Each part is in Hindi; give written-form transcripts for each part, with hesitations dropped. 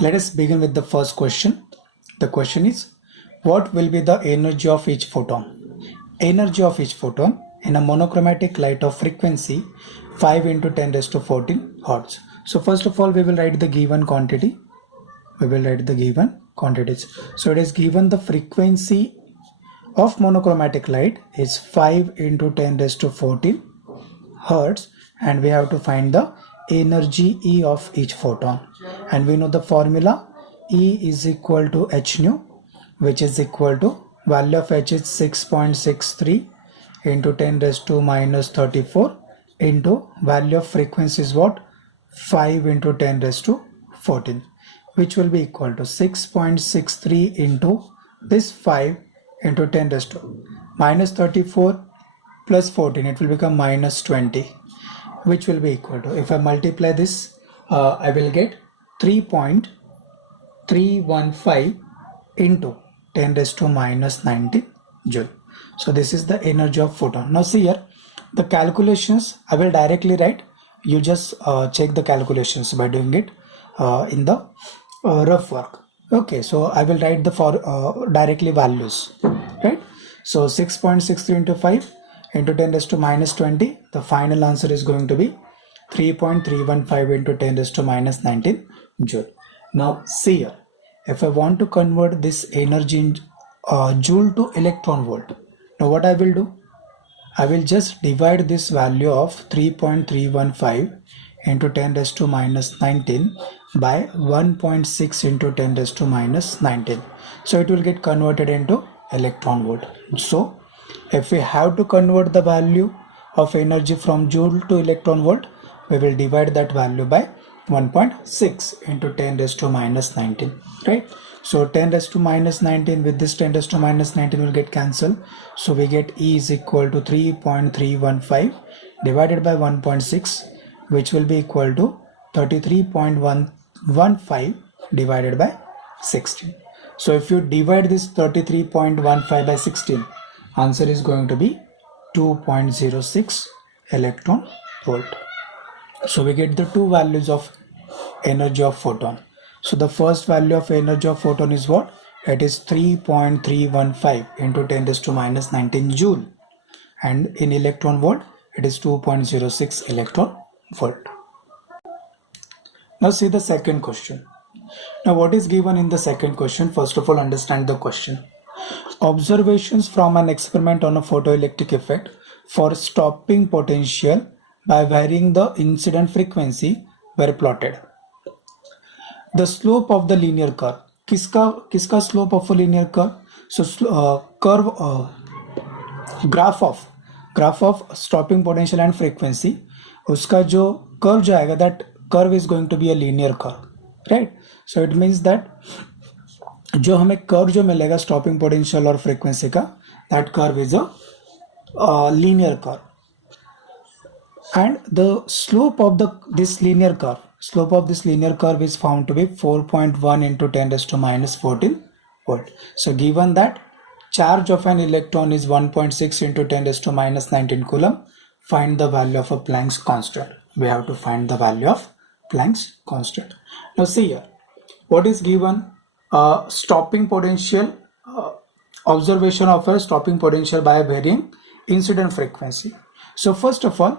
Let us begin with the first question. The question is, what will be the energy of each photon? Energy of each photon in a monochromatic light of frequency 5 into 10 raised to 14 Hertz. So first of all, we will write the given quantity. We will write the given quantities. So it is given the frequency of monochromatic light is 5 into 10 raised to 14 Hertz, and we have to find the energy E of each photon, and we know the formula. E is equal to h nu, which is equal to value of h is 6.63 into 10 raised to minus 34 into value of frequency is what, 5 into 10 raised to 14, which will be equal to 6.63 into this 5 into 10 raised to minus 34 plus 14, it will become minus 20, which will be equal to, if I multiply this, I will get 3.315 into 10 raised to minus 19 joule. So this is the energy of photon. Now see here, the calculations I will directly write. You just check the calculations by doing it in the rough work. Okay, so I will write the directly values, right? So 6.63 into 5 into 10 raised to minus 20, the final answer is going to be 3.315 into 10 raised to minus 19 joule. Now see here, if I want to convert this energy in joule to electron volt, now what I will do, I will just divide this value of 3.315 into 10 raised to minus 19 by 1.6 into 10 raised to minus 19. So it will get converted into electron volt. So if we have to convert the value of energy from joule to electron volt, we will divide that value by 1.6 into 10 raised to minus 19, right? So 10 raised to minus 19 with this 10 raised to minus 19 will get cancelled. So we get E is equal to 3.315 divided by 1.6, which will be equal to 33.115 divided by 16. So if you divide this 33.15 by 16, answer is going to be 2.06 electron volt. So we get the two values of energy of photon. So the first value of energy of photon is what? It is 3.315 into 10 raised to minus 19 joule, and in electron volt it is 2.06 electron volt. Now see the second question. Now what is given in the second question? First of all, understand the question. Observations from an experiment on a photoelectric effect for stopping potential by varying the incident frequency were plotted. The slope of the linear curve. किसका slope of a linear curve? So graph of stopping potential and frequency, उसका जो curve जो आएगा, that curve is going to be a linear curve, right? So it means that जो हमें कर्व जो मिलेगा स्टॉपिंग पोटेंशियल और फ्रीक्वेंसी का, that curve is a linear curve, and the slope of this linear curve is found to be 4.1 into 10 raised to minus 14 volt. So given that charge of an electron is 1.6 into 10 raised to minus 19 coulomb, find the value of a Planck's constant. We have to find the value of Planck's constant. Now see here, what is given? Stopping potential, observation of a stopping potential by varying incident frequency. So first of all,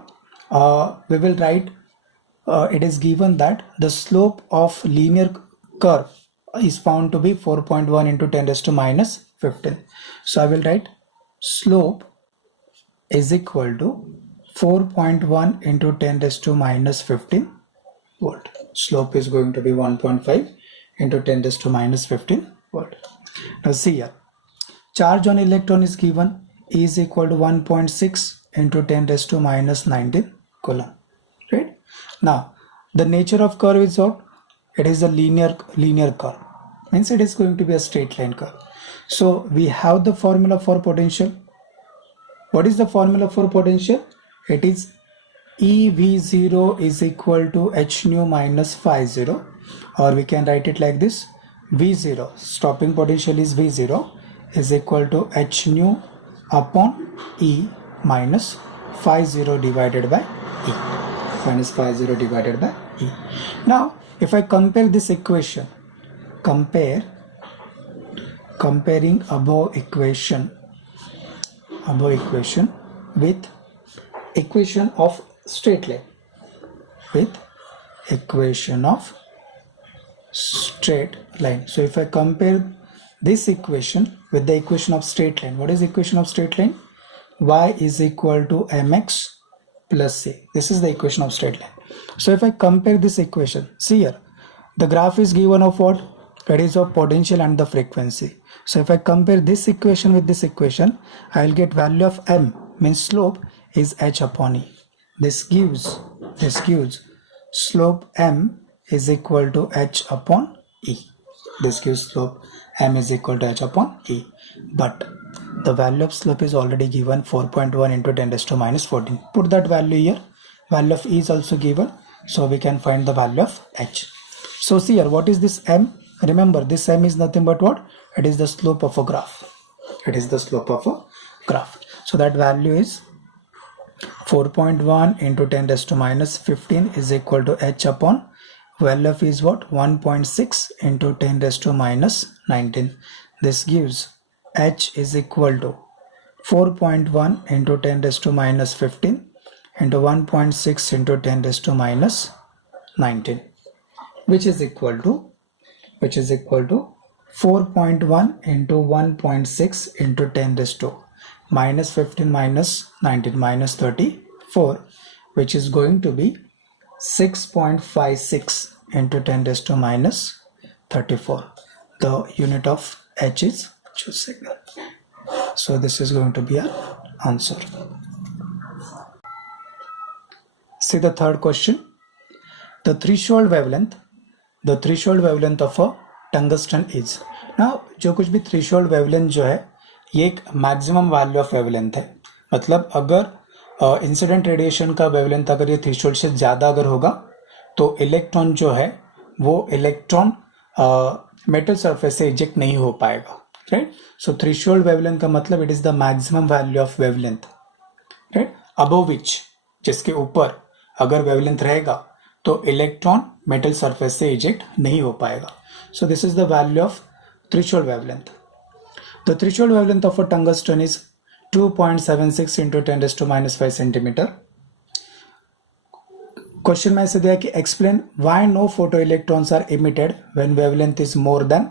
we will write, it is given that the slope of linear curve is found to be 4.1 into 10 raised to minus 15. So I will write slope is equal to 4.1 into 10 raised to minus 15 volt. Slope is going to be 1.5 into 10 raised to minus 15 volt. Now see here, charge on electron is given, E is equal to 1.6 into 10 raised to minus 19 coulomb, right? Now the nature of curve is what? It is a linear curve, means it is going to be a straight line curve. So we have the formula for potential. What is the formula for potential? It is EV0 is equal to h nu minus phi 0, or we can write it like this: V0, stopping potential is V0, is equal to h nu upon E minus phi 0 divided by E. Now if I compare this equation comparing above equation with equation of straight line, So if I compare this equation with the equation of straight line, what is equation of straight line? Y is equal to mx plus c. This is the equation of straight line. So if I compare this equation, see here, the graph is given of what? It is of potential and the frequency. So if I compare this equation with this equation, I will get value of m, means slope is h upon e. This gives slope m is equal to h upon e. This gives slope m is equal to h upon e. But the value of slope is already given 4.1 into 10 raised to minus 14. Put that value here. Value of e is also given. So we can find the value of h. So see here, what is this m? Remember, this m is nothing but what? It is the slope of a graph. So that value is 4.1 into 10 raised to minus 15 is equal to h upon value of is what? 1.6 into 10 raised to minus 19. This gives h is equal to 4.1 into 10 raised to minus 15 into 1.6 into 10 raised to minus 19, which is equal to 4.1 into 1.6 into 10 raised to minus 15 minus 19 minus 34, which is going to be 6.56 into 10 raised to minus 34. The unit of h is Joule signal. So this is going to be our answer. See the third question. The threshold wavelength of a tungsten is. Now जो कुछ भी threshold wavelength जो है, ये एक maximum value of wavelength है. मतलब अगर इंसिडेंट रेडिएशन का वेवलेंथ अगर ये थ्रेशोल्ड से ज़्यादा अगर होगा तो इलेक्ट्रॉन जो है वो इलेक्ट्रॉन मेटल सरफेस से इजेक्ट नहीं हो पाएगा, राइट. सो थ्रेशोल्ड वेवलेंथ का मतलब it is the maximum value of wavelength, right, above विच, जिसके ऊपर अगर वेवलेंथ रहेगा तो इलेक्ट्रॉन मेटल सरफेस से इजेक्ट नहीं हो पाएगा. So this is the value of threshold wavelength. The threshold wavelength of a tungsten is 2.76 into 10 raised to minus 5 centimeter. Question में ऐसे दिया कि explain why no photo electrons are emitted when wavelength is more than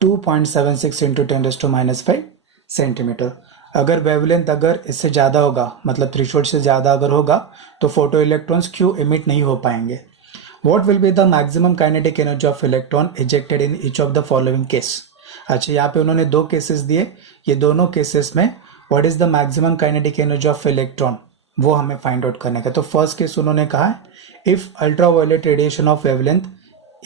2.76 into 10 raised to minus 5 centimetre. अगर वेवलेंथ अगर इससे ज़्यादा होगा, मतलब थ्रेशोल्ड से ज़्यादा अगर होगा तो फोटो इलेक्ट्रॉन्स क्यों इमिट नहीं हो पाएंगे. What will be the maximum kinetic energy of electron ejected in each of the following case. अच्छा, यहाँ पे उन्होंने दो केसेस दिए. ये दोनों केसेस में what is the maximum kinetic energy of electron वो हमें फाइंड आउट करने का. तो फर्स्ट केस उन्होंने कहा है if ultraviolet radiation of wavelength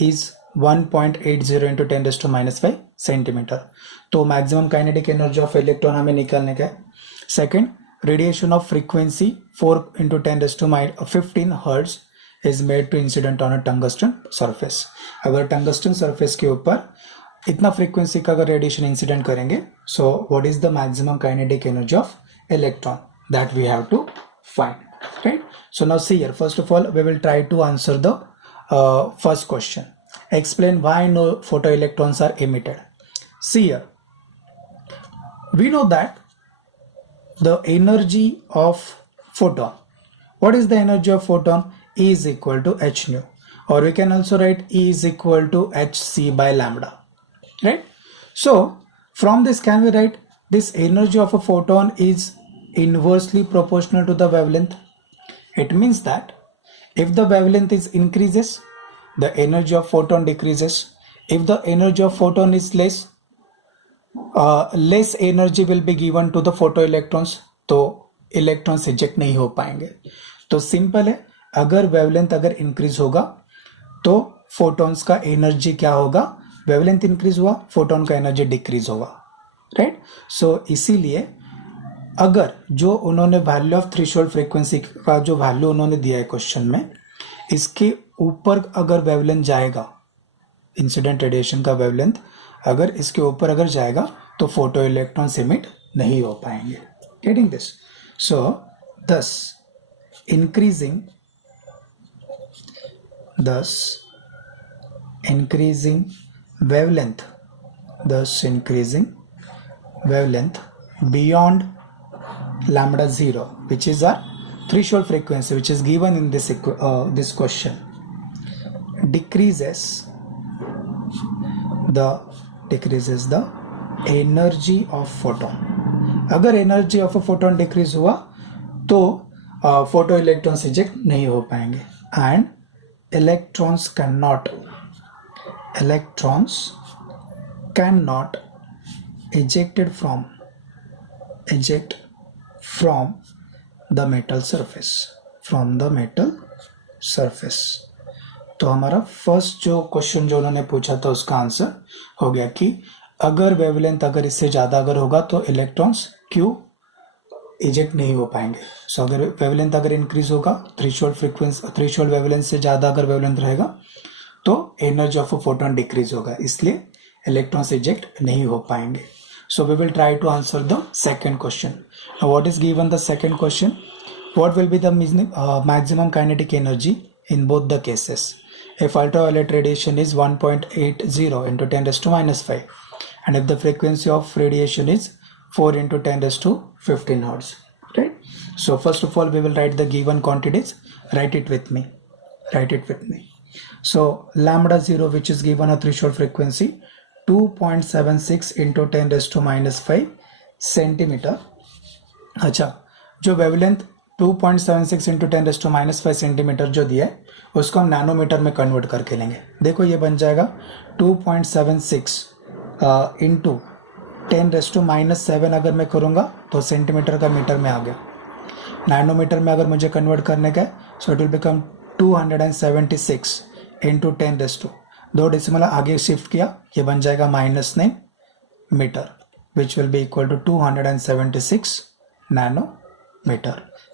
is 1.80 into 10 raised to minus 5 centimetre. तो maximum kinetic energy of electron हमें निकालने का है. Second, radiation of frequency 4 into 10 raised to 15 hertz is made to incident on a tungsten surface. अगर टंगस्टन सरफेस के ऊपर इतना फ्रीक्वेंसी का अगर रेडिएशन इंसिडेंट करेंगे, so what is the maximum kinetic energy of electron, that we have to find, right. So now see here, first of all we will try to answer the first question. Explain why no photoelectrons are emitted. See here, we know that the energy of photon, what is the energy of photon? E is equal to h nu, or we can also write E is equal to hc by lambda, right. So from this can we write this energy of a photon is inversely proportional to the wavelength. It means that if the wavelength is increases, the energy of photon decreases. If the energy of photon is less, less energy will be given to the photoelectrons, तो electrons eject नहीं हो पाएंगे. तो सिंपल है, अगर वेवलेंथ अगर इंक्रीज होगा तो फोटॉन्स का एनर्जी क्या होगा, वेवलेंथ इंक्रीज हुआ, फोटोन का एनर्जी डिक्रीज होगा, राइट. सो इसीलिए अगर जो उन्होंने वैल्यू ऑफ थ्रेशोल्ड फ्रीक्वेंसी का जो वैल्यू उन्होंने दिया है क्वेश्चन में, इसके ऊपर अगर वेवलेंथ जाएगा, इंसिडेंट रेडिएशन का वेवलेंथ अगर इसके ऊपर अगर जाएगा तो फोटो इलेक्ट्रॉन्स इमिट नहीं हो पाएंगे. Getting this. So thus increasing wavelength, thus increasing wavelength beyond lambda 0, which is our threshold frequency, which is given in this question, decreases the energy of photon. अगर energy of a photon decrease हुआ तो फोटो इलेक्ट्रॉन्स इजेक्ट नहीं हो पाएंगे, and electrons can not eject from the metal surface. तो हमारा फर्स्ट जो क्वेश्चन जो उन्होंने पूछा था उसका आंसर हो गया कि अगर वेवलेंथ अगर इससे ज़्यादा अगर होगा तो इलेक्ट्रॉन्स क्यों इजेक्ट नहीं हो पाएंगे. सो अगर वेवलेंथ अगर इंक्रीज होगा, थ्रेशोल्ड वेवलेंथ से ज़्यादा अगर वेवलेंथ रहेगा तो energy of a photon decrease होगा, इसलिए इलेक्ट्रॉन्स इजेक्ट नहीं हो पाएंगे. So we will try to answer the second question. Now what is given the second question? What will be the maximum kinetic energy in both the cases? If ultraviolet radiation is 1.80 into 10 raised to minus 5, and if the frequency of radiation is 4 into 10 raised to 15 hertz, right? So first of all we will write the given quantities. Write it with me. So lambda 0, which is given a threshold frequency 2.76 into 10 raised to minus 5 centimetre. अच्छा, जो wavelength 2.76 into 10 raised to minus 5 centimetre जो दिया है उसको हम नैनोमीटर में कन्वर्ट करके लेंगे. देखो ये बन जाएगा 2.76 into 10 raised to minus 7 अगर मैं करूँगा तो सेंटीमीटर का मीटर में आ गया. नैनोमीटर में अगर मुझे कन्वर्ट करने का है so it will become 276 into 10 raised to 2 decimal आगे शिफ्ट किया, ये बन जाएगा -9 metre, which will be equal to 276 nanometre.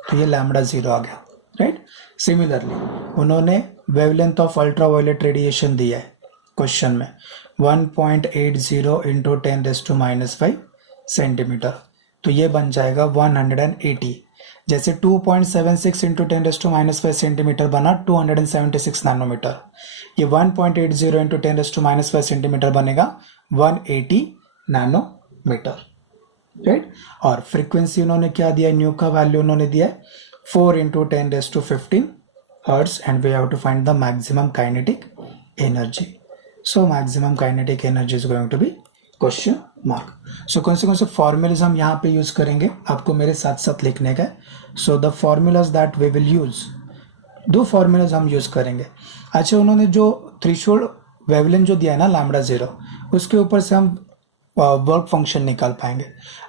तो ये लैम्बडा 0 आ गया, राइट. सिमिलरली उन्होंने वेवलेंथ ऑफ अल्ट्रावायलेट रेडिएशन दिया है क्वेश्चन में 1.80 इंटू 10 रेज़ टू -5 सेंटीमीटर, तो ये बन जाएगा 180. जैसे 2.76 इंटू 10 रेज़ टू -5 सेंटीमीटर बना 276 नैनोमीटर, ये 1.80 इंटू 10 रेज़ टू -5 सेंटीमीटर बनेगा 180 नैनोमीटर, राइट. और फ्रीक्वेंसी उन्होंने क्या दिया, न्यू का वैल्यू उन्होंने दिया 4 into 10 rays to 15 hertz, and we have to find the maximum kinetic energy. So maximum kinetic energy is going to be question mark. So कौन से फॉर्मूलाज हम यहाँ पे यूज करेंगे आपको मेरे साथ साथ लिखने का. So the formulas that we will use, 2 formulas हम यूज करेंगे. अच्छा, उन्होंने जो थ्रेशोल्ड वेवलेंथ जो दिया है ना लैम्बडा 0, उसके ऊपर से हम वर्क फंक्शन निकाल पाएंगे.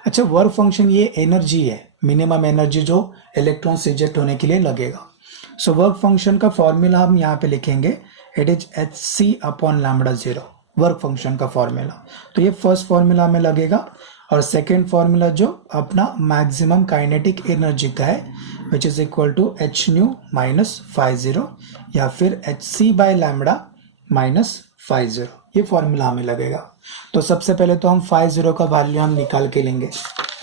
अच्छा, वर्क फंक्शन ये एनर्जी है, मिनिमम एनर्जी जो इलेक्ट्रॉन्स इजेक्ट होने के लिए लगेगा. सो वर्क फंक्शन का फॉर्मूला हम यहाँ पे लिखेंगे, it is hc upon lambda 0, work function का फॉर्मूला. तो ये फर्स्ट फॉर्मूला में लगेगा, और सेकेंड फॉर्मूला जो अपना मैक्सिमम काइनेटिक एनर्जी का है which is equal to h nu minus 50, या फिर hc बाय लैम्बडा माइनस 50, ये फॉर्मूला हमें लगेगा. तो सबसे पहले तो हम 50 का वैल्यू हम निकाल के लेंगे.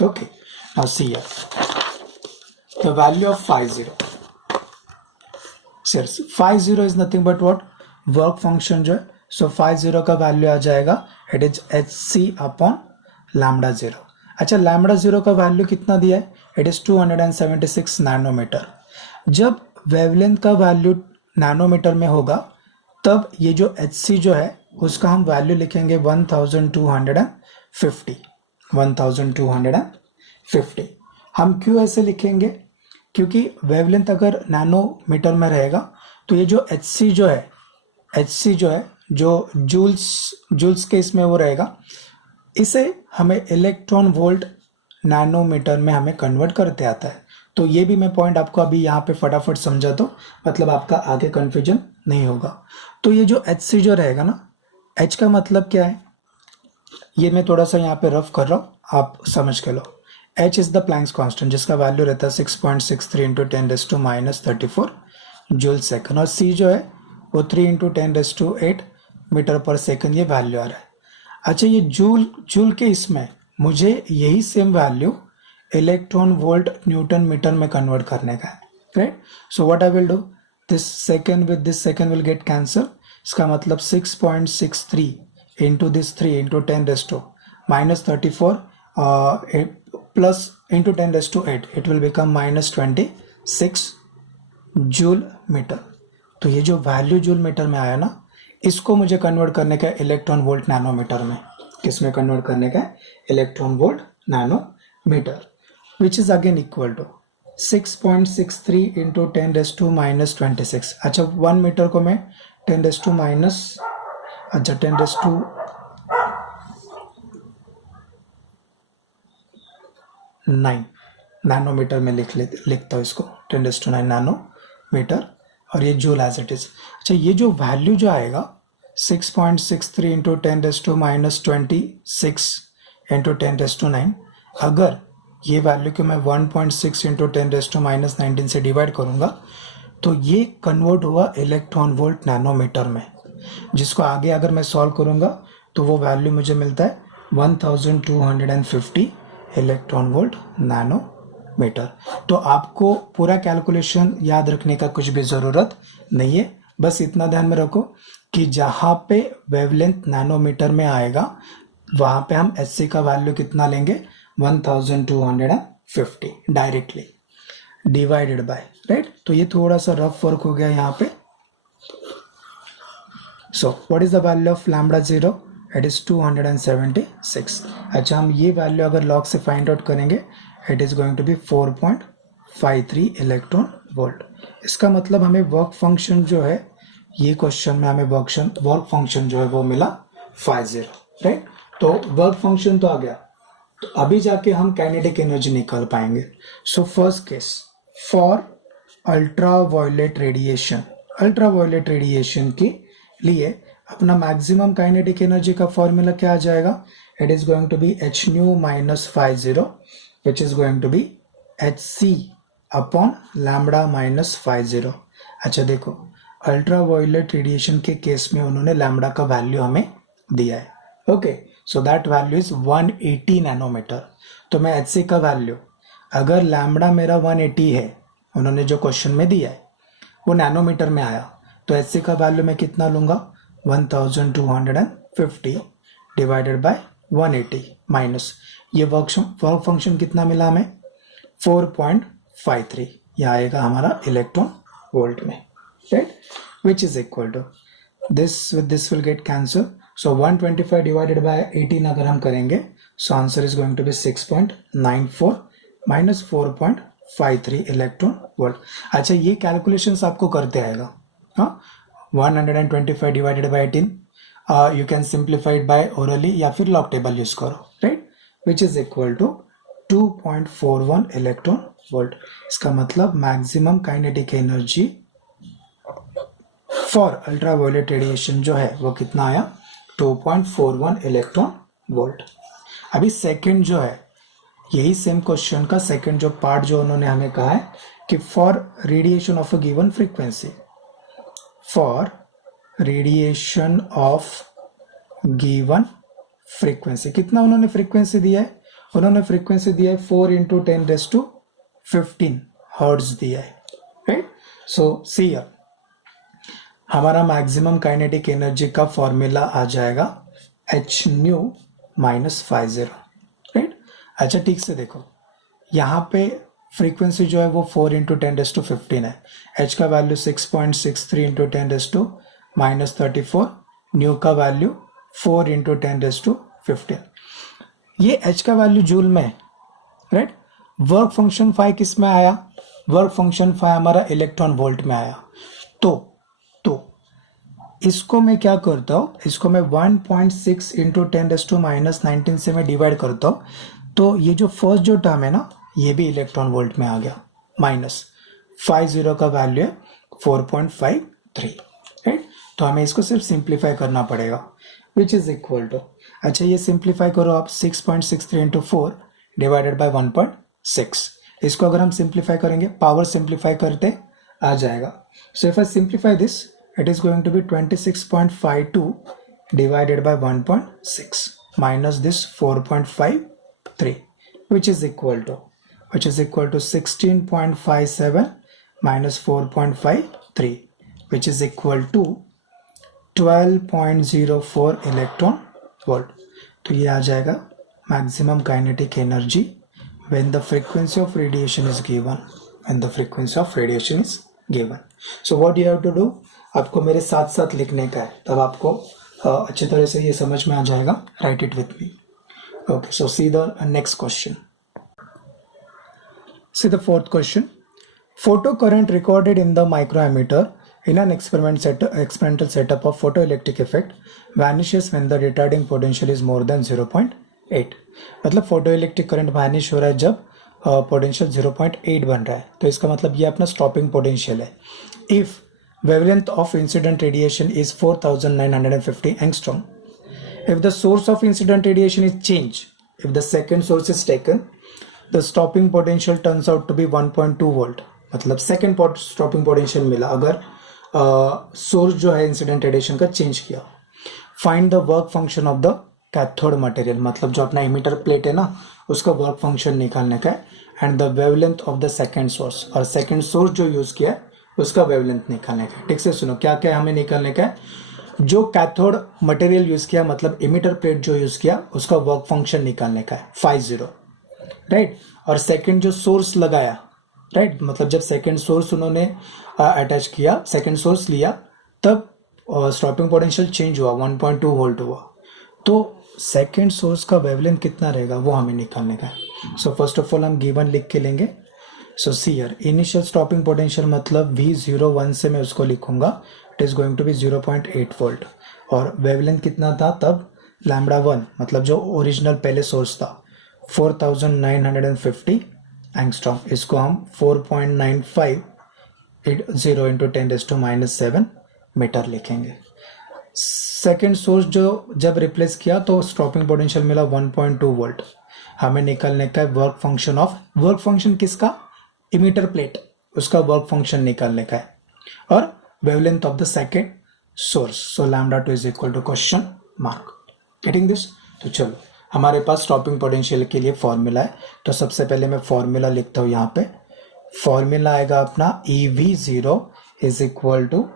Okay, now see here the value of 50. सिर्फ 50 is nothing but what, work function जो है. सो 50 का वैल्यू आ जाएगा, it is hc upon lambda 0. अच्छा, लैम्बडा 0 का वैल्यू कितना दिया है, इट इज 276 नैनोमीटर. जब वेवलेंथ का वैल्यू नैनोमीटर में होगा तब ये जो hc जो है उसका हम वैल्यू लिखेंगे 1250. हम क्यों ऐसे लिखेंगे, क्योंकि वेवलेंथ अगर नैनोमीटर में रहेगा तो ये जो hc जो है जो जूल्स के इसमें वो रहेगा, इसे हमें इलेक्ट्रॉन वोल्ट नैनोमीटर में हमें कन्वर्ट करते आता है. तो ये भी मैं पॉइंट आपको अभी यहाँ पे फटाफट समझा दो, मतलब आपका आगे कन्फ्यूजन नहीं होगा. तो ये जो hc जो रहेगा ना, h का मतलब क्या है, ये मैं थोड़ा सा यहाँ पे रफ कर रहा हूँ, आप समझ के लो. h is the Planck's constant जिसका वैल्यू रहता है 6.63 into 10 rays to -34 joule second, और c जो है वो 3 इंटू 10 रेज़ टू 8 मीटर पर सेकंड ये वैल्यू आ रहा है. अच्छा, ये जूल के इसमें मुझे यही same value electron volt newton metre में कन्वर्ट करने का है, right. So what I will do, this second with this second will get cancel. इसका मतलब 6.63 into this 3 into 10 raised to minus 34 plus into 10 raised to 8, it will become minus 26 joule metre. तो ये जो वैल्यू जूल मीटर में आया ना, इसको मुझे कन्वर्ट करने का इलेक्ट्रॉन वोल्ट नैनोमीटर में, किसमें कन्वर्ट करने का electron volt nanometre, which is again equal to 6.63 into 10 raise to minus 26। अच्छा 1 मीटर को मैं 10 रेज टू माइनस 9 नैनोमीटर में लिखता हूँ इसको, 10⁹ नैनोमीटर, और ये जूल एज इट इज। अच्छा ये जो वैल्यू जो आएगा 6.63 into 10 raise to minus 26 into 10⁹, अगर ये वैल्यू को मैं 1.6 इंटू 10 रेज टू माइनस 19 से डिवाइड करूंगा तो ये कन्वर्ट हुआ इलेक्ट्रॉन वोल्ट नैनोमीटर में, जिसको आगे अगर मैं सॉल्व करूंगा तो वो वैल्यू मुझे मिलता है 1250 इलेक्ट्रॉन वोल्ट नैनोमीटर। तो आपको पूरा कैलकुलेशन याद रखने का कुछ भी ज़रूरत नहीं है, बस इतना ध्यान में रखो कि जहाँ पे वेवलेंथ नैनोमीटर में आएगा वहाँ पे हम Hc का वैल्यू कितना लेंगे 1250 डायरेक्टली डिवाइडेड बाय, राइट। तो ये थोड़ा सा रफ वर्क हो गया यहाँ पे। So what is the value of lambda 0? It is 276। अच्छा हम ये वैल्यू अगर लॉग से फाइंड आउट करेंगे it is going to be 4.53 electron volt. इसका मतलब हमें वर्क फंक्शन जो है, ये क्वेश्चन में हमें वर्क फंक्शन जो है वो मिला 50, राइट। तो वर्क फंक्शन तो आ गया, तो अभी जाके हम काइनेटिक एनर्जी निकाल पाएंगे। So first case for ultraviolet radiation के लिए अपना मैक्सिमम काइनेटिक एनर्जी का फॉर्मूला क्या आ जाएगा? It is going to be h nu minus 50 which is going to be hc upon lambda minus 50। अच्छा देखो अल्ट्रावायलेट रेडिएशन के केस में उन्होंने लैम्बडा का वैल्यू हमें दिया है, okay. So that value is 180 nanometre. तो मैं hc का वैल्यू, अगर लैम्बडा मेरा 180 है, उन्होंने जो क्वेश्चन में दिया है वो नैनोमीटर में आया, तो hc का वैल्यू मैं कितना लूंगा 1250 डिवाइडेड बाय 180 माइनस ये वर्क फंक्शन कितना मिला हमें 4.53, यह आएगा हमारा इलेक्ट्रॉन वोल्ट में, right, which is equal to this with this will get cancel. So 125 divided by 18 अगर हम करेंगे so answer is going to be 6.94 minus 4.53 electron volt. अच्छा ये कैलकुलेशंस आपको करते आएगा, हाँ। 125 divided by 18 you can simplify it by orally या फिर लॉग टेबल यूज करो, right, which is equal to 2.41 electron volt. इसका मतलब maximum kinetic energy for ultraviolet radiation जो है वो कितना आया 2.41 इलेक्ट्रॉन वोल्ट। अभी सेकंड जो है, यही सेम क्वेश्चन का सेकंड जो पार्ट जो उन्होंने हमें कहा है कि for radiation of a given frequency, for radiation of given frequency, कितना उन्होंने फ्रीक्वेंसी दिया है? उन्होंने फ्रीक्वेंसी दिया है 4 इंटू 10 रेज टू 15 हर्ट्ज दिया है, राइट। सो सी हियर हमारा मैक्सिमम काइनेटिक एनर्जी का फॉर्मूला आ जाएगा h nu माइनस 50, राइट। अच्छा ठीक से देखो, यहाँ पे फ्रीक्वेंसी जो है वो 4 इंटू 10 रेज टू 15 है, h का value 6.63 into 10 raise to minus 34, nu का वैल्यू 4 इंटू 10 रेज टू 15। ये h का वैल्यू जूल में, राइट। वर्क फंक्शन फाई किस में आया? वर्क फंक्शन फाई हमारा इलेक्ट्रॉन वोल्ट में आया। तो इसको मैं क्या करता हूँ, इसको मैं 1.6 इंटू 10 रेज टू माइनस 19 से मैं डिवाइड करता हूँ, तो ये जो फर्स्ट जो टर्म है ना ये भी इलेक्ट्रॉन वोल्ट में आ गया, माइनस 50 का वैल्यू है 4.53, राइट। तो हमें इसको सिर्फ सिंप्लीफाई करना पड़ेगा, विच इज इक्वल टू, अच्छा ये सिंप्लीफाई करो आप 6.63 इंटू 4 डिवाइडेड बाय 1.6। इसको अगर हम सिंप्लीफाई करेंगे, पावर सिंप्लीफाई करते आ जाएगा। So if I simplify this it is going to be 26.52 divided by 1.6 minus this 4.53 which is equal to 16.57 minus 4.53 which is equal to 12.04 electron volt. तो ये आ जाएगा maximum kinetic energy when the frequency of radiation is given, when the frequency of radiation is given. So what you have to do, आपको मेरे साथ साथ लिखने का है, तब आपको अच्छी तरह से ये समझ में आ जाएगा। Right it with me. Okay, so see the next question. See the fourth question. Photo current recorded in the microammeter in an experimental setup of photoelectric effect vanishes when the retarding potential is more than 0.8. मतलब photoelectric current vanish हो रहा है जब potential 0.8 बन रहा है, तो इसका मतलब ये अपना stopping potential है। If wavelength of incident radiation is 4950 angstrom, if the source of incident radiation is changed, if the second source is taken, the stopping potential turns out to be 1.2 volt। मतलब सेकेंड स्टॉपिंग पोटेंशियल मिला अगर सोर्स जो है इंसिडेंट रेडिएशन का चेंज किया। Find the work function of the cathode material, मतलब जो अपना इमिटर प्लेट है ना, उसका वर्क फंक्शन निकालने का है। And the wavelength of the second source, और सेकेंड सोर्स जो यूज किया है उसका वेवलेंथ निकालने का है। ठीक से सुनो, क्या क्या हमें निकालने का है। जो कैथोड मटेरियल यूज किया, मतलब इमिटर प्लेट जो यूज किया, उसका वर्क फंक्शन निकालने का है 50, राइट। और सेकंड जो सोर्स लगाया, राइट, मतलब जब सेकंड सोर्स उन्होंने अटैच किया, सेकंड सोर्स लिया, तब स्टॉपिंग पोटेंशियल चेंज हुआ, 1.2 वोल्ट हुआ। तो सेकंड सोर्स का वेवलेंथ कितना रहेगा वो हमें निकालने का है। सो फर्स्ट ऑफ ऑल हम गिवन लिख के लेंगे। So see here, initial stopping potential मतलब V01 से मैं उसको लिखूंगा, it is going to be 0.8 volt. और वेवलेंथ कितना था तब, λ1, मतलब जो ओरिजिनल पहले सोर्स था 4950 एंगस्ट्रॉम। इसको हम 4.95 0 इंटू 10⁻⁷ मीटर लिखेंगे। सेकेंड सोर्स जो जब रिप्लेस किया तो स्टॉपिंग पोटेंशियल मिला 1.2 वोल्ट। हमें निकालने का work function of, work function किसका, इमिटर प्लेट, उसका वर्क फंक्शन निकालने का है। और wavelength of the second source, so λ2 is equal to question mark. Getting this. तो चलो, हमारे पास स्टॉपिंग पोटेंशियल के लिए फॉर्मूला है, तो सबसे पहले मैं फॉर्मूला लिखता हूँ यहाँ पे। फॉर्मूला आएगा अपना EV0 is equal to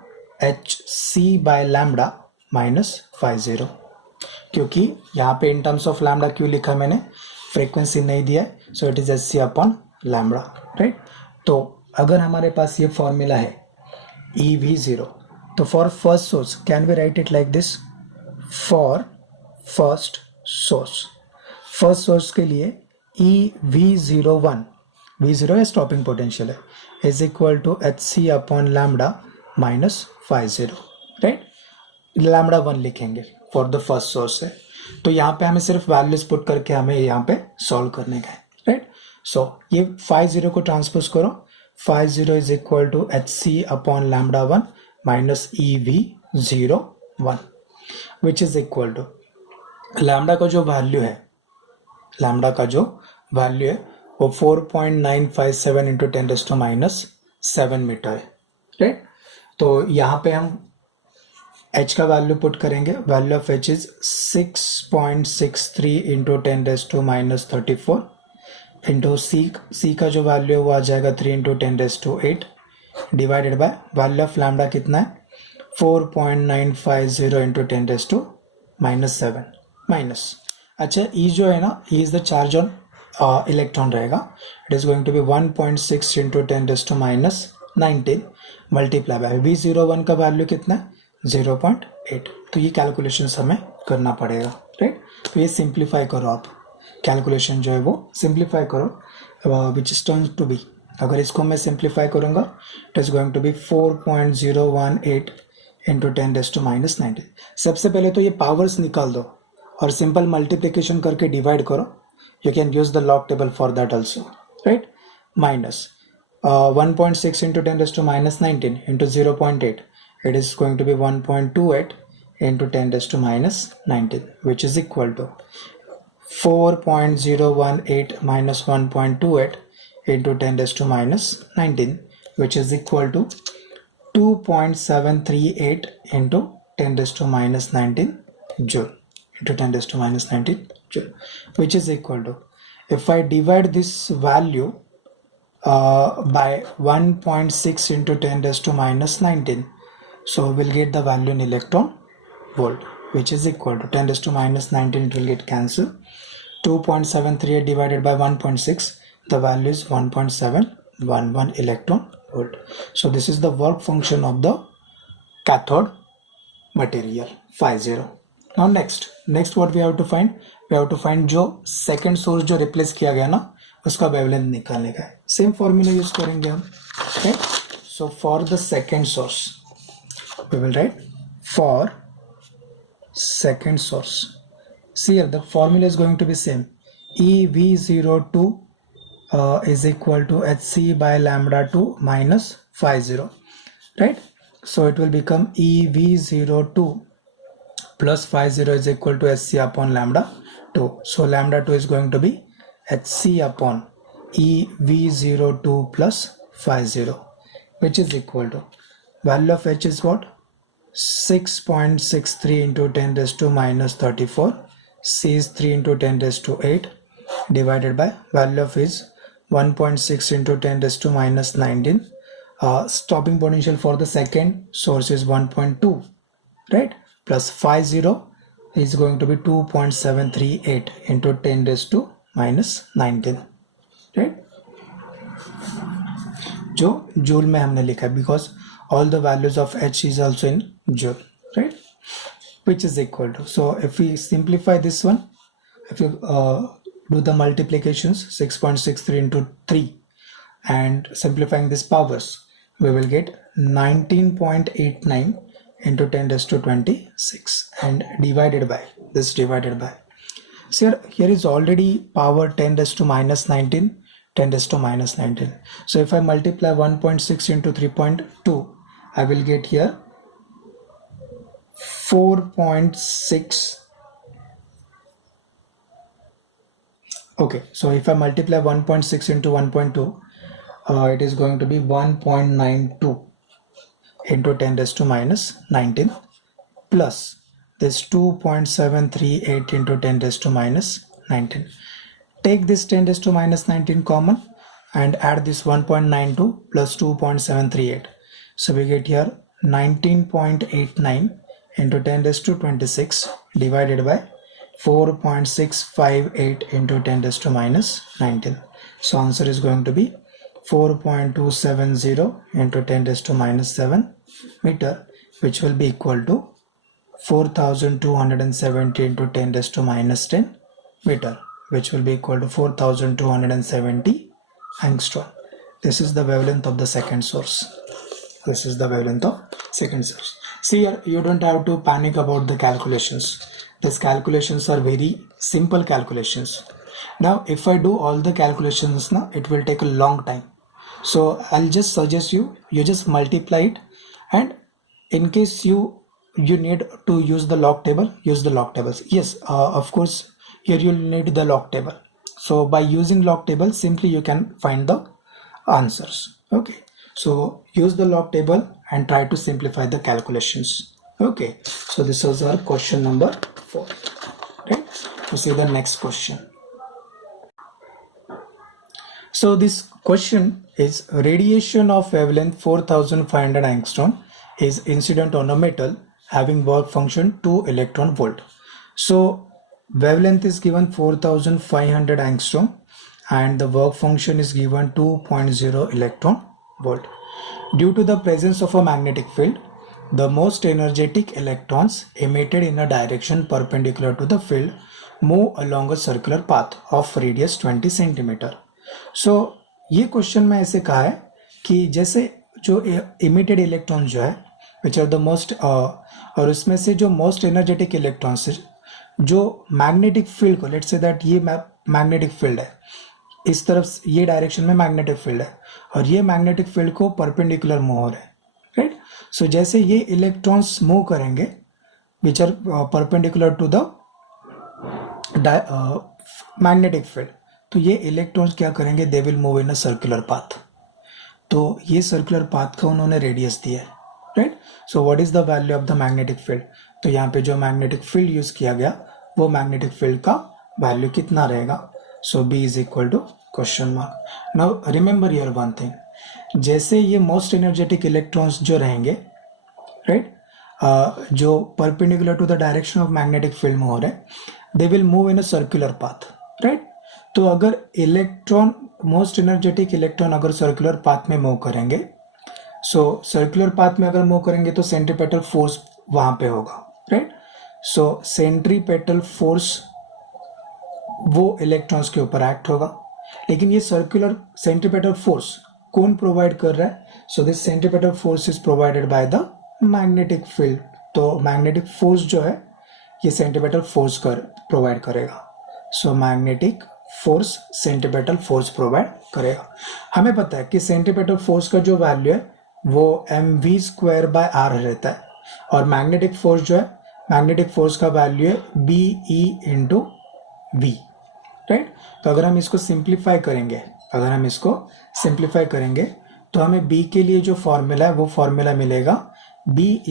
hc/λ minus 50। क्योंकि यहाँ पे इन टर्म्स ऑफ लैम्डा क्यों लिखा मैंने, फ्रीक्वेंसी नहीं दिया है, so it is hc/λ, right. तो अगर हमारे पास ये फॉर्मूला है EV0, तो for first source can we write it like this, for first source, first source के लिए EV01, V0 है स्टॉपिंग पोटेंशियल है, is equal to hc/λ minus 50, right. λ1 लिखेंगे फॉर द फर्स्ट सोर्स है। तो यहाँ पे हमें सिर्फ वैल्यूज पुट करके हमें यहाँ पे सॉल्व करने का है, राइट। सो ये 50 को ट्रांसपोज करो, 50 is equal to hc/λ1 minus EV01 which is equal to lambda का जो वैल्यू है, लैम्डा का जो वैल्यू है वो 4.957 इंटू 10⁻⁷ मीटर है, राइट। तो यहाँ पे हम h का वैल्यू पुट करेंगे, value of h is 6.63 into 10⁻34 into c का जो वैल्यू है वो आ जाएगा 3 into 10⁸ divided by value of lambda कितना है 4.950 इंटू 10⁻⁷ माइनस, अच्छा E जो है ना, E is the charge on electron रहेगा, it is going to be 1.6 into 10⁻⁹ multiply by V01 का वैल्यू कितना है 0.8। तो ये कैलकुलेशन हमें करना पड़ेगा, राइट। तो ये सिंप्लीफाई करो आप, कैलकुलेशन जो है वो सिंप्लीफाई करो, which is turns to be, अगर इसको मैं सिंप्लीफाई करूंगा it is going to be 4.018 into 10⁻⁹। सबसे पहले तो ये पावर्स निकाल दो और सिंपल मल्टीप्लिकेशन करके डिवाइड करो, you can use the log table for that also, right. Minus 1.6 into 10⁻⁹ into 0.8, it is going to be 1.28 into 10⁻⁹, which is equal to 4.018 minus 1.28 into 10⁻⁹, which is equal to 2.738 into 10⁻⁹ joule into 10⁻⁹ joule, which is equal to, if I divide this value by 1.6 into 10⁻⁹, so we'll get the value in electron volt, which is equal to 10 raised to minus 19, it will get cancelled. 2.738 divided by 1.6, the value is 1.711 electron volt. So this is the work function of the cathode material 50. Now next what we have to find, जो second source जो replace किया गया ना उसका wavelength निकालने का है. Same formula use करेंगे हम, right? So for the second source we will write for second source. See here, the formula is going to be same. EV02 is equal to Hc by lambda 2 minus phi 0, right? So it will become EV02 plus phi 0 is equal to Hc upon lambda 2. So lambda 2 is going to be Hc upon EV02 plus phi 0, which is equal to, value of H is what? 6.63 into 10 raised to minus 34. C is 3 into 10 raised to 8 divided by value of is 1.6 into 10 raised to minus 19. Stopping potential for the second source is 1.2, right? Plus phi 0 is going to be 2.738 into 10 raised to minus 19, right? जो जूल में हमने लिखा है because all the values of H is also in joule, right? Which is equal to, so if we simplify this one, if you do the multiplications 6.63 into 3 and simplifying these powers, we will get 19.89 into 10 raised to 26 and divided by this, divided by, so here is already power 10 raised to minus 19, 10 raised to minus 19. So if I multiply 1.6 into 3.2, I will get here 4.6. Okay, so if I multiply 1.6 into 1.2, it is going to be 1.92 into 10 raised to minus 19 plus this 2.738 into 10 raised to minus 19. Take this 10 raised to minus 19 common and add this 1.92 plus 2.738. So we get here 19.89 into 10 raised to 26 divided by 4.658 into 10 raised to minus 19. So answer is going to be 4.270 into 10 raised to minus 7 meter, which will be equal to 4270 into 10 raised to minus 10 meter, which will be equal to 4270 angstrom. This is the wavelength of the second source. This is the wavelength of second source. See here, you don't have to panic about the calculations. These calculations are very simple calculations. Now if I do all the calculations now, it will take a long time. So I'll just suggest you just multiply it, and in case you need to use the log table, use the log tables. Yes, of course here you'll need the log table. So by using log table, simply you can find the answers. Okay, so use the log table and try to simplify the calculations. Okay, so this was our question number 4. Right, to see the next question. So this question is, radiation of wavelength 4500 angstrom is incident on a metal having work function 2 electron volt. So wavelength is given 4500 angstrom and the work function is given 2.0 electron volt. Due to the presence of a magnetic field, the most energetic electrons emitted in a direction perpendicular to the field move along a circular path of radius 20 centimeter. So ये क्वेश्चन में ऐसे कहा है कि जैसे जो इमिटेड इलेक्ट्रॉन जो है विच आर द मोस्ट, और उसमें से जो मोस्ट एनर्जेटिक इलेक्ट्रॉन्स जो मैग्नेटिक फील्ड को, लेट्स से दैट ये मैग्नेटिक फील्ड है, इस तरफ ये डायरेक्शन में मैग्नेटिक फील्ड है और ये मैग्नेटिक फील्ड को परपेंडिकुलर मूव हो रहे हैं, राइट. सो जैसे ये इलेक्ट्रॉन्स मूव करेंगे which are perpendicular to the magnetic field, तो ये इलेक्ट्रॉन्स क्या करेंगे, they will move in a circular path. तो ये सर्कुलर पाथ का उन्होंने रेडियस दिया है, right. So what is the value of the magnetic field, तो यहाँ पे जो मैग्नेटिक फील्ड यूज किया गया वो मैग्नेटिक फील्ड का वैल्यू कितना रहेगा. So B is equal to question mark. Now remember here one thing, जैसे ये मोस्ट एनर्जेटिक इलेक्ट्रॉन्स जो रहेंगे, राइट, जो perpendicular to the direction of magnetic field में हो रहे हैं, they will move in a circular path, right. तो अगर इलेक्ट्रॉन, मोस्ट एनर्जेटिक इलेक्ट्रॉन अगर सर्कुलर पाथ में मूव करेंगे, सो सर्कुलर पाथ में अगर मूव करेंगे तो सेंट्रीपेटल फोर्स वहां पे होगा, राइट। सो सेंट्रीपेटल फोर्स वो इलेक्ट्रॉन्स के ऊपर एक्ट होगा, लेकिन ये सर्कुलर सेंट्रीपेटल फोर्स कौन प्रोवाइड कर रहा है? So this centripetal force is provided by the magnetic field. तो मैग्नेटिक फोर्स जो है ये सेंट्रीपेटल फोर्स प्रोवाइड करेगा। So magnetic force centripetal force provide करेगा। हमें पता है कि सेंट्रीपेटल फोर्स का जो वैल्यू है वो mv²/r रहता है, और मैग्नेटिक फोर्स जो है, मैग्नेटिक फोर्स का वैल्यू है BE/v, राइट। तो अगर हम इसको सिंप्लीफाई करेंगे, तो हमें B के लिए जो फॉर्मूला है वो फॉर्मूला मिलेगा B =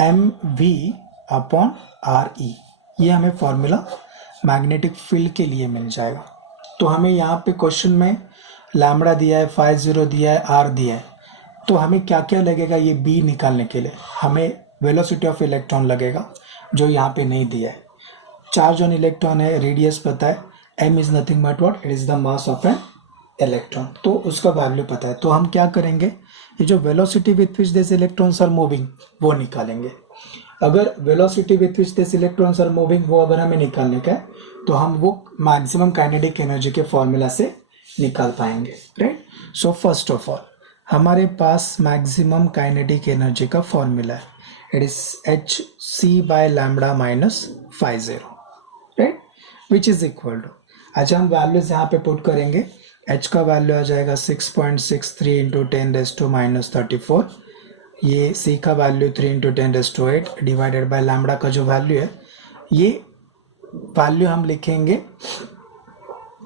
mv/re। ये हमें फॉर्मूला मैग्नेटिक फील्ड के लिए मिल जाएगा। तो हमें यहाँ पे क्वेश्चन में लैम्बडा दिया है, φ0 दिया है, r दिया है, तो हमें क्या क्या लगेगा ये B निकालने के लिए? हमें वेलोसिटी ऑफ इलेक्ट्रॉन लगेगा, जो यहाँ पे नहीं दिया है। चार्ज ऑन इलेक्ट्रॉन है, रेडियस पता है, m is nothing but what, it is the mass of an electron, तो उसका वैल्यू पता है। तो हम क्या करेंगे, ये जो velocity with which this electrons are moving वो निकालेंगे। अगर velocity with which this electrons are moving वो अगर हमें निकालने का है, तो हम वो मैक्सिमम काइनेटिक एनर्जी के फॉर्मूला से निकाल पाएंगे, right. So first of all हमारे पास मैक्सिमम काइनेटिक एनर्जी का फॉर्मूला है, it is hc/λ minus φ0, right, which is equal to, अच्छा हम वैल्यूज यहाँ पे पुट करेंगे। h का वैल्यू आ जाएगा 6.63 इंटू 10⁻34, ये c का value 3 into 10⁸ divided by lambda का जो वैल्यू है, ये वैल्यू हम लिखेंगे,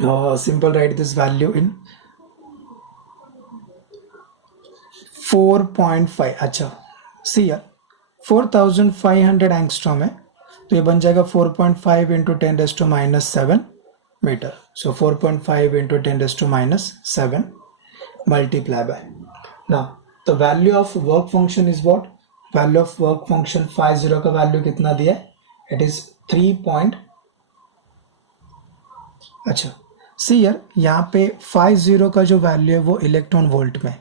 simple right this value in 4.5। अच्छा सी यार 4500 एंगस्ट्रॉम है, तो ये बन जाएगा 4.5 into 10⁻7 metre. So 4.5 into 10⁻7 multiply by, ना the value of work function is what, value of work function φ0 का वैल्यू कितना दिया है, इट इज 3. अच्छा सी यार यहाँ पे φ0 का जो वैल्यू है वो इलेक्ट्रॉन वोल्ट में,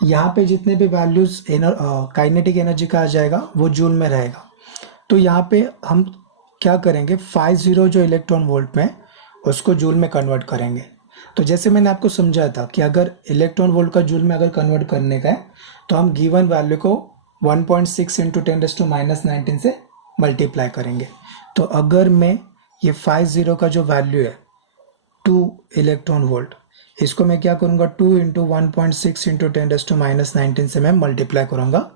यहाँ पे जितने भी वैल्यूज काइनेटिक एनर्जी का आ जाएगा वो जूल में रहेगा। तो यहाँ पे हम क्या करेंगे, φ0 जो इलेक्ट्रॉन वोल्ट में उसको जूल में कन्वर्ट करेंगे। तो जैसे मैंने आपको समझाया था कि अगर इलेक्ट्रॉन वोल्ट का जूल में अगर कन्वर्ट करने का है, तो हम गिवन वैल्यू को 1.6 इंटू 10⁻19 से मल्टीप्लाई करेंगे। तो अगर मैं ये φ0 का जो वैल्यू है 2 इलेक्ट्रॉन वोल्ट, इसको मैं क्या करूँगा 2 इंटू 1.6 इंटू 10⁻19 से मैं मल्टीप्लाई करूँगा,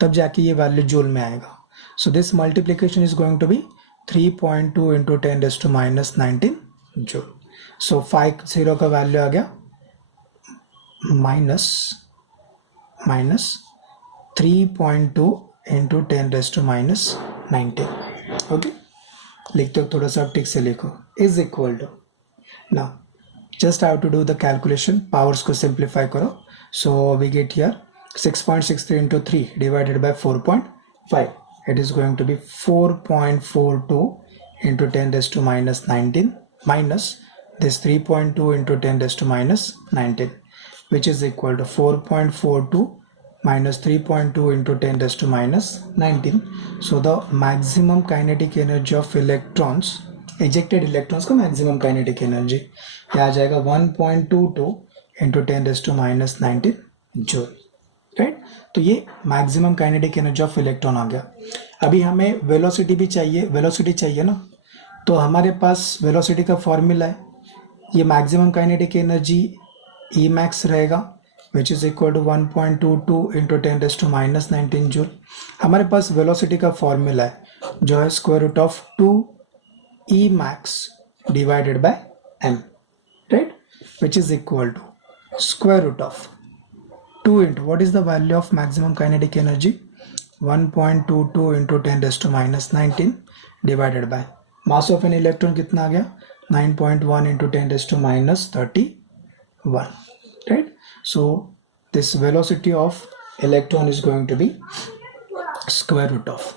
तब जाके ये वैल्यू जूल में आएगा। So this multiplication is going to be 3.2 into 10⁻19 joule. So φ0 का वैल्यू आ गया माइनस 3.2 इंटू 10⁻19। ओके, लिखते हो थोड़ा सा ठीक से लिखो, is equal to, now just have to do the calculation, powers को simplify करो। so we get here 6.63 into 3 divided by 4.5, it is going to be 4.42 into 10⁻19 minus this 3.2 into 10⁻19, which is equal to 4.42 minus 3.2 into 10⁻19. so the maximum kinetic energy of electrons, ejected electrons का मैक्सिमम काइनेटिक एनर्जी क्या आ जाएगा 1.22 इंटू 10⁻19 जूल, राइट। तो ये maximum kinetic energy of electron आ गया। अभी हमें वेलोसिटी भी चाहिए, वेलोसिटी चाहिए ना, तो हमारे पास वेलोसिटी का फॉर्मूला है, ये maximum kinetic energy E max रहेगा which is equal to 1.22 into 10⁻19 joule. हमारे पास वेलोसिटी का फॉर्मूला है जो है square root of 2 E max divided by m, right, which is equal to square root of 2 into what is the value of maximum kinetic energy, 1.22 into 10⁻19 divided by mass of an electron कितना आ गया 9.1 into 10⁻31, right। so this velocity of electron is going to be square root of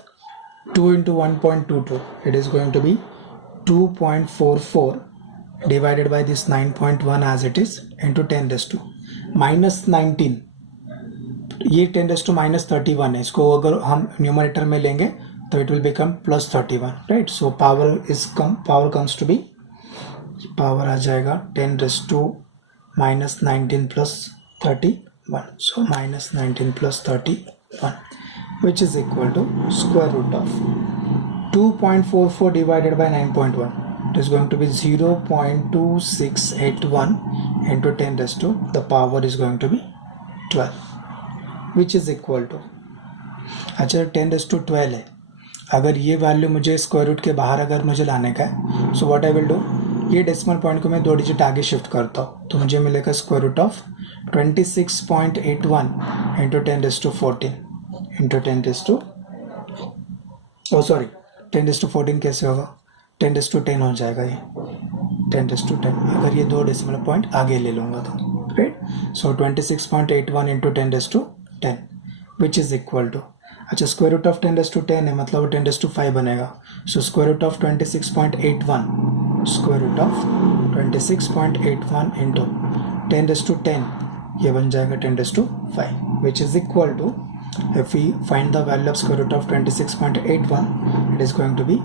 2 into 1.22, it is going to be 2.44 divided by this 9.1 as it is into 10 raised to minus 19, ये 10 raised to minus 31 है, इसको अगर हम न्यूमरेटर में लेंगे तो it will become plus 31, right? So power comes to be, power आ जाएगा 10 raised to minus 19 plus 31, so minus 19 plus 31, which is equal to square root of 2.44 divided by 9.1. It is going to be 0.2681 into 10 raised to the power is going to be 12, which is equal to, अच्छा 10 raised to 12 है, अगर ये वैल्यू मुझे स्क्वायर रूट के बाहर अगर मुझे लाने का है, सो व्हाट आई विल डू, ये डेसिमल पॉइंट को मैं 2 डिजिट आगे शिफ्ट करता हूँ, तो मुझे मिलेगा square root of 26.81 into 10 raised to 14 into 10 raised to, oh sorry 10 raised to 14 कैसे होगा, 10 raised to 10 हो जाएगा ये, 10 raised to 10 अगर ये 2 डेसिमल पॉइंट आगे ले लूँगा तो, right? So 26.81 into 10 raised to 10 which is equal to, अच्छा square root of 10 raised to 10 है, मतलब 10 raised to 5 बनेगा, so square root of 26.81, square root of 26.81 into 10 raised to 10, ये बन जाएगा 10 raised to 5, which is equal to, if we find the value of square root of 26.81, it is going to be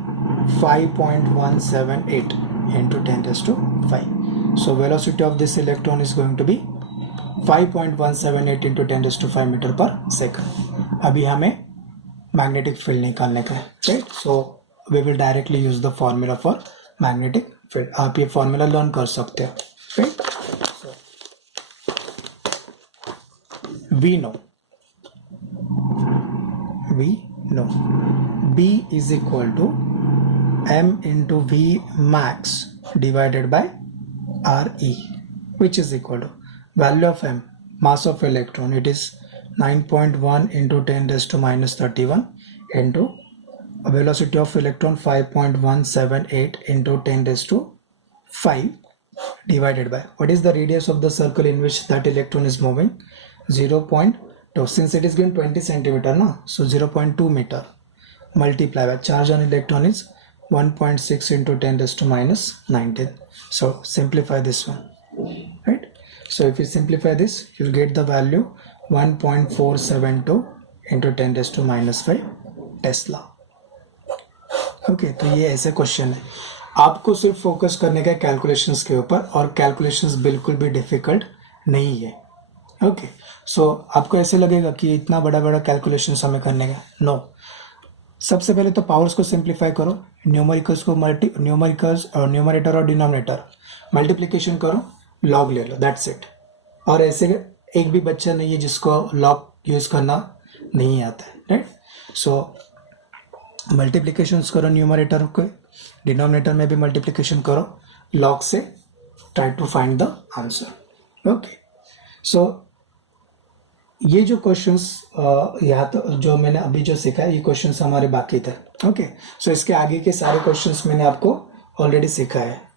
5.178 into 10 raised to 5. So velocity of this electron is going to be 5.178 into 10 raised to 5 meter per second. अभी हमें magnetic field निकालने का है, right? So we will directly use the formula for magnetic field. आप ये formula learn कर सकते हो, right? So we know B is equal to M into V max divided by RE, which is equal to value of M, mass of electron, it is 9.1 into 10 raised to minus 31 into velocity of electron 5.178 into 10 raised to 5 divided by, what is the radius of the circle in which that electron is moving, 0.2, since it is given 20 centimeter na, so 0.2 meter multiply by charge on electron is 1.6 into 10 raised to minus 19. So simplify this one, right? So if you simplify this, you'll get the value 1.472 into 10 raised to minus 5 Tesla. Okay, तो ये ऐसे क्वेश्चन है, आपको सिर्फ फोकस करने का कैलकुलेशंस के ऊपर, और कैलकुलेशंस बिल्कुल भी डिफिकल्ट नहीं है. ओके, सो आपको ऐसे लगेगा कि इतना बड़ा बड़ा कैलकुलेशंस हमें करने का, नो. सबसे पहले तो पावर्स को सिंप्लीफाई करो, न्यूमेरिकल्स को न्यूमरेटर और डिनोमिनेटर मल्टीप्लिकेशन करो, लॉग ले लो, दैट्स इट. और ऐसे एक भी बच्चा नहीं है जिसको लॉग यूज करना नहीं आता है, राइट? सो मल्टीप्लिकेशंस करो न्यूमरेटर को, डिनोमिनेटर में भी मल्टीप्लिकेशन करो, लॉग से try to find the answer. Okay, so ये जो क्वेश्चंस यहाँ तो जो मैंने अभी जो सीखा है, ये क्वेश्चंस हमारे बाकी थे. ओके, सो इसके आगे के सारे क्वेश्चंस मैंने आपको ऑलरेडी सिखाया है.